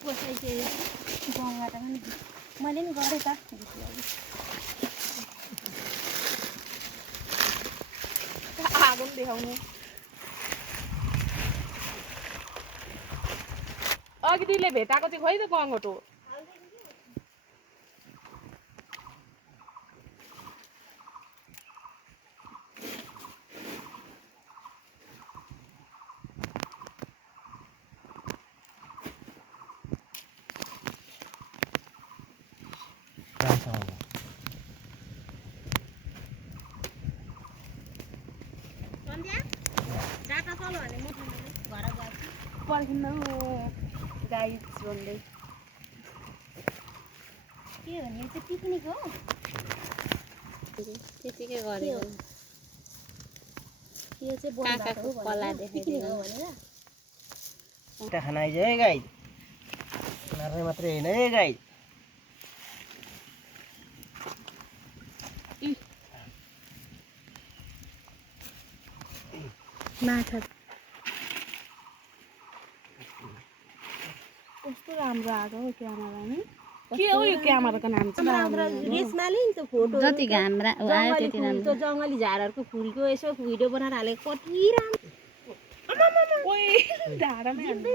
कसै चाहिँ गाउँबाट पनि मैले नि गरेँ त आगो पनि देखाउनु अघि तिमीले भेटाएको चाहिँ खोइ त गङ्गटो पर्खिनु गाई छोड्दै के भने चाहिँ पिकनिक हो त्यतिकै गरेको यो चाहिँ काकाको कला देखाइदिनु भनेर खाना आइज है गाई मार्ने मात्रै होइन है गाई माछा कस्तो राम्रो आएको हो क्यामेरा नि के हो यो क्यामेराको नाम चाहिँ रेसमाले नि त फोटो जति घाम आयो त्यति राम्रो त्यो जङ्गली झारहरूको फुलको यसो भिडियो बनाएर हालेको कति राम्रो ओइ धारामै हाल्नु।